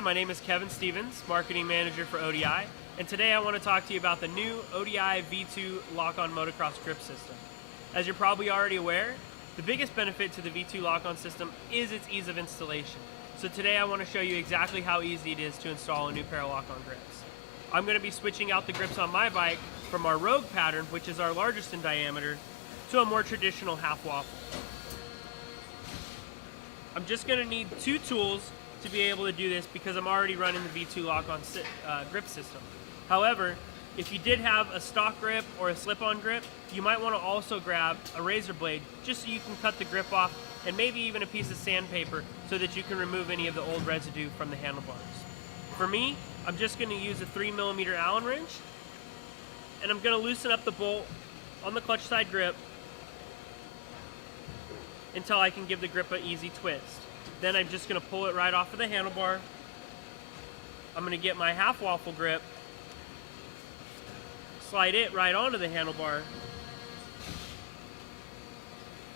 Hi, my name is Kevin Stevens, Marketing Manager for ODI, and today I want to talk to you about the new ODI V2 Lock-On Motocross Grip System. As you're probably already aware, the biggest benefit to the V2 Lock-On system is its ease of installation. So today I want to show you exactly how easy it is to install a new pair of lock-on grips. I'm going to be switching out the grips on my bike from our Rogue pattern, which is our largest in diameter, to a more traditional half waffle. I'm just going to need two tools to be able to do this because I'm already running the V2 lock-on grip system. However, if you did have a stock grip or a slip-on grip, you might want to also grab a razor blade just so you can cut the grip off, and maybe even a piece of sandpaper so that you can remove any of the old residue from the handlebars. For me, I'm just going to use a 3mm Allen wrench, and I'm going to loosen up the bolt on the clutch side grip until I can give the grip an easy twist. Then I'm just going to pull it right off of the handlebar. I'm going to get my half waffle grip, slide it right onto the handlebar,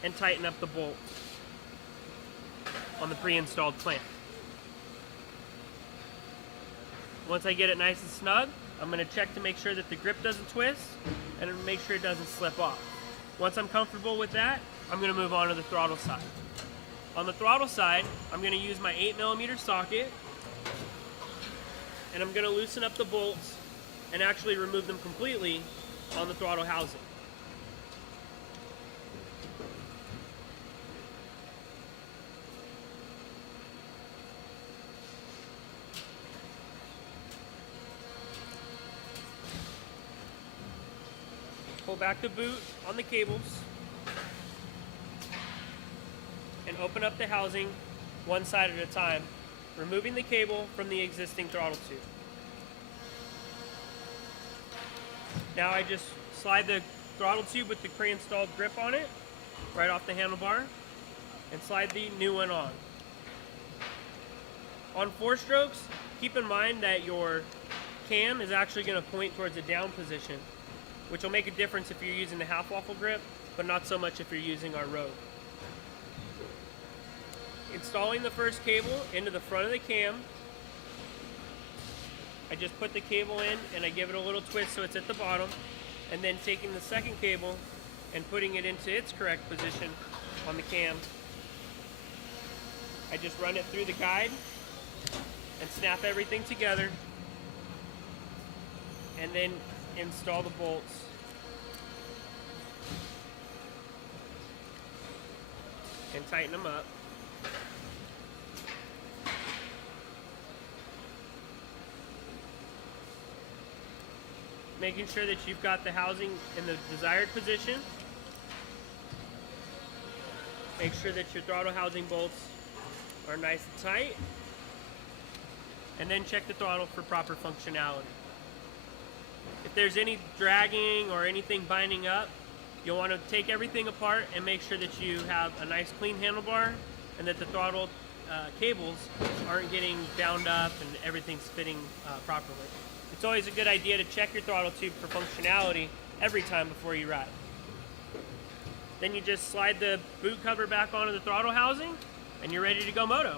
and tighten up the bolt on the pre-installed clamp. Once I get it nice and snug, I'm going to check to make sure that the grip doesn't twist and make sure it doesn't slip off. Once I'm comfortable with that, I'm going to move on to the throttle side. On the throttle side, I'm going to use my 8mm socket, and I'm going to loosen up the bolts and actually remove them completely on the throttle housing. Pull back the boot on the cables and open up the housing one side at a time, removing the cable from the existing throttle tube. Now I just slide the throttle tube with the pre-installed grip on it right off the handlebar and slide the new one on. On 4 strokes, keep in mind that your cam is actually going to point towards a down position, which will make a difference if you're using the half waffle grip, but not so much if you're using our Rogue. Installing the first cable into the front of the cam, I just put the cable in and I give it a little twist so it's at the bottom, and then taking the second cable and putting it into its correct position on the cam, I just run it through the guide and snap everything together, and then install the bolts and tighten them up. Making sure that you've got the housing in the desired position. Make sure that your throttle housing bolts are nice and tight. And then check the throttle for proper functionality. If there's any dragging or anything binding up, you'll want to take everything apart and make sure that you have a nice clean handlebar and that the throttle cables aren't getting bound up and everything's fitting properly. It's always a good idea to check your throttle tube for functionality every time before you ride. Then you just slide the boot cover back onto the throttle housing and you're ready to go moto.